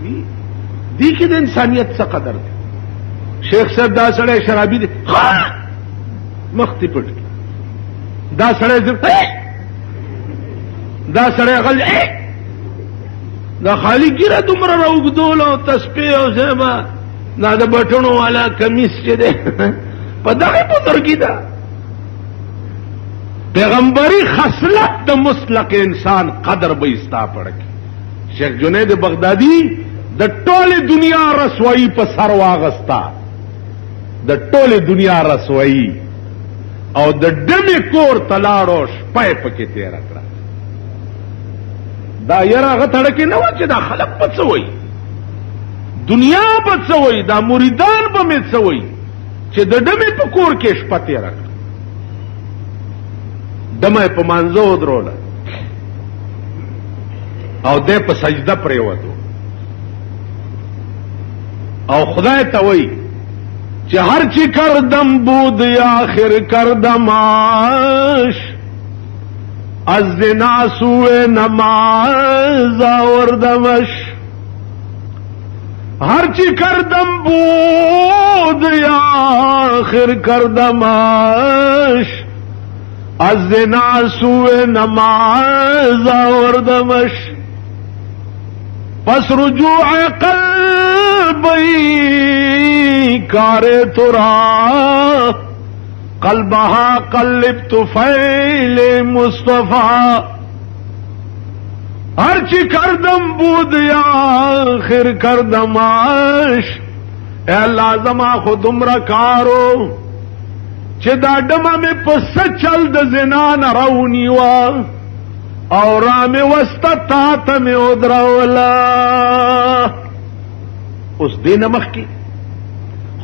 دي کې د انسانیت څه قدر دی شیخ صاحب دا سړی شرابي دی مخ دې پټ کړي دا سړی دا سړی غل دا خالی ګیره دومره راوږدول او تسبیح او زیبا دا د بټنو والا کمیس چې دی په دغه بزرګي ده پیغمبري خصلت د مطلق انسان قدر به استا پړکی شیخ جنید بغدادي د ټوله دنیا رسوایی په سر واغستا د ټوله دنیا رسوایی او د ډمې کور تلاړو شپه پکې تېره کړه دا یره هغه تړه کې نه وه چې دا خلک به څه وایي دنیا به څه وایي دا مریدان به مې څه وایي چې د ډمې په کور کې شپه تېره کړه ډمه په مانځه ودروله او دی په سجده پرېوتو او خدای ته وایي چې هر چی کردم بود آخر کردمش از زنا سوئے نماز آوردمش هرچی کردم بود یا آخر کردمش از زنا سوئے نماز آوردمش پس رجوع قلبی کار ترا قلبها قلبت فیل مصطفیٰ ہرچی کردم بود یا آخر کردمش اے اللہ زما خود عمر کارو چه دا ڈما میں پس چل د زنا نرونی وا اور رام وسط تات میں ادرولا اس دین مخ کی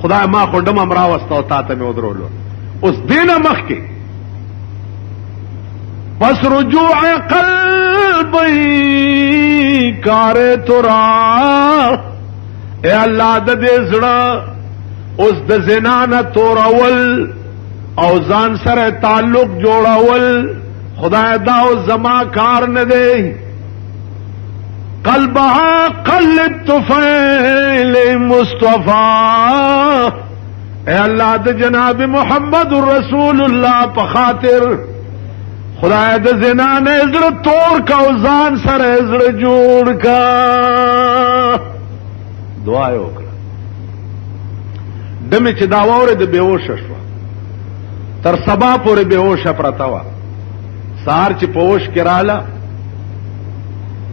خدا ما خودم امرا وسط تات میں ادرولو اس دین مخ کی پس رجوع قلبی کار ترا اے اللہ د دې زړه اوس د زنا نه تورول او ځان سره تعلق جوړول خدای دا او زما کار نه دی قلبها قلبت فیل مصطفیٰ اے اللہ د جناب محمد رسول اللہ په خاطر خدای د زنا نه زړه تور کا او ځان سره زړه جوړ کا دعا وکړه دمه چې دا وره د بیهوش شو تر سبا پورې بیهوش پرتا وا سار چې پوش کراله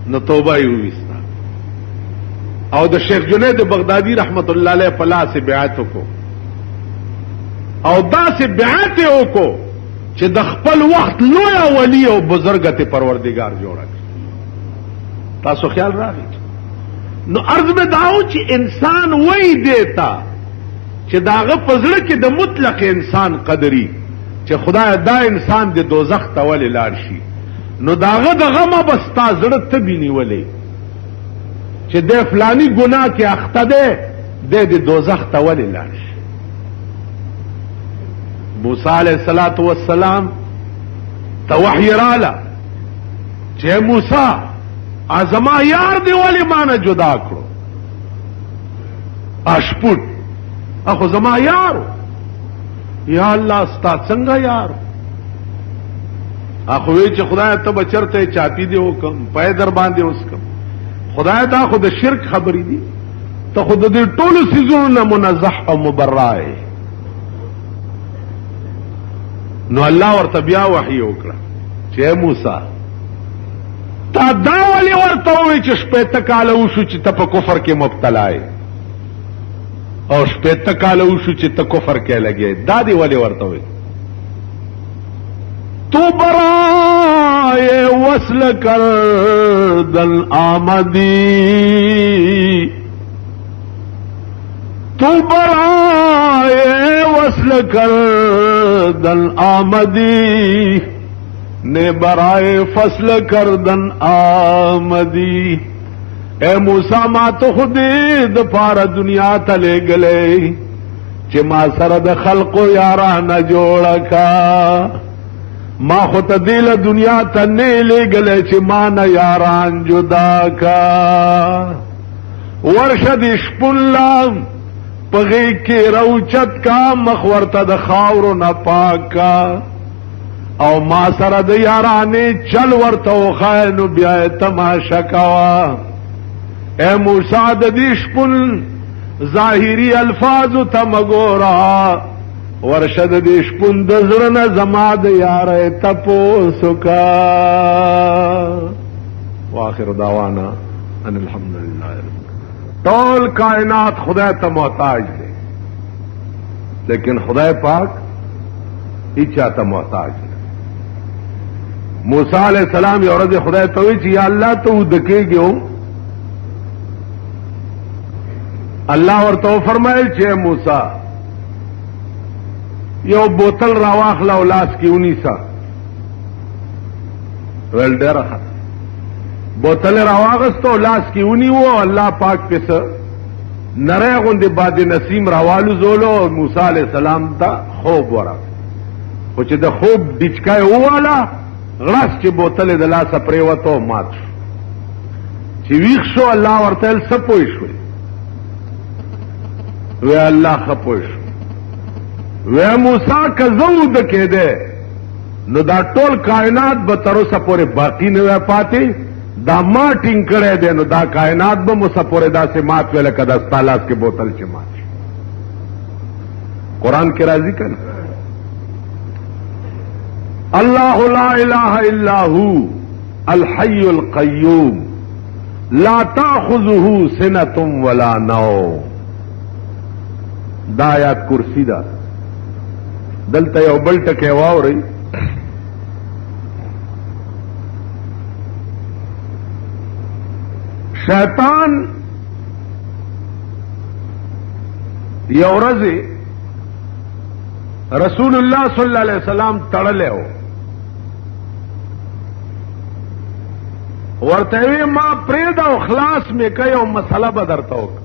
نو توبه یې وستا او د شیخ جنید بغدادي رحمت الله علیه په لاس بیعت وکړو او داسې بیعت وکړو چې د خپل وخت لوی ولی او بزرګ ته پروردگار جوړ کړ تاسو خیال راغی نو عرض میں داو چې انسان وای دیتا چې داغه پزړه کې د مطلق انسان قدرې چې خدای دا انسان د دوزخ ته ولې لاړ شي نو داغه د غمه بستا زړه ته بینی ولې چې د فلانی ګناه کې اخته ده د دوزخ ته ولې لاړ شي موسی علیہ الصلوۃ والسلام ته وحی رااله چې موسی ازما یار دی ولی مانا جدا کړو اشپوت اخو زما یارو یا الله ستا څنګه یارو اخو وی چې خدای ته بچرته چاپی دی وکم پای در باندې اوسکم خدای دا خو د شرک خبرې دي ته خود دې ټولو سيزونو منزه او مبرئ نو الله ورته بیا وحی وکړه چې موسی تا دا ولی ورته وی چې شپېته کاله وشو چې ته په کفر کې مبتلا یې او شپېته کاله وشو چې ته کفر کې لګې دا دی ولی ورته وی تو برائے وصل کردن آمدی تو برائے وصل کردن آمدی نے برائے فصل کردن آمدی اے موسیٰ ما تو خودی د پار دنیا تلے گلے چه ما سر د خلق و یاران جوڑا کا ما خود دیل دنیا تنے لے گلے چه ما نا یاران جدا کا ورشد شپن لام پغی کے روچت کا مخورت د خاور نا پاک کا او ما سره د یارانې چل ورته وخای نو بیا تماشا کوا اے موسی د دې شپون ظاهری الفاظ ته مګورا ورشد د شپون د زړه نه زما د یارې تپوسو کا واخر دعوانا ان الحمدلله ټول کائنات خدای ته محتاج دي لیکن خدای پاک هیچا ته محتاج دی موسی علیہ السلام یو ورځ خدای ته وی چې یا الله ته ودکېږو الله ورته فرمایل چې موسی یو بوتل راواخله او لاس کې ونیسه ول ډېره بوتل راواغستو لاس کې ونیو الله پاک پس نره غوندې باد نسیم راوالو زولو موسی علیہ السلام ته خوب ورغ او چې د خوب ډچکای واله غلاس چې بوتل د لاسه پریوتو مات شو چې ویښ شو الله ورته ویل څه پوه شوې وی الله ښه پوه شو وی موسی که زه وده کېدی نو دا ټول کائنات به تر اوسه پورې باقي نه وی پاتې دا ما ټینګ کړی دی نو دا کائنات به موسی پورې داسې مات وی لکه دا ستا لاس کې بوتل چې مات شي قرآن کې راځي که نه الله لا اله الا هو الحي القيوم لا تاخذه سنة ولا نوم دا آیات کرسی دا دلته یو بل ټکی واورئ شیطان یو ورځ رسول الله صلی الله علیه وسلم تړلی و ورته وی ما پرېږده او خلاص مې که یو مسله به درته وکړه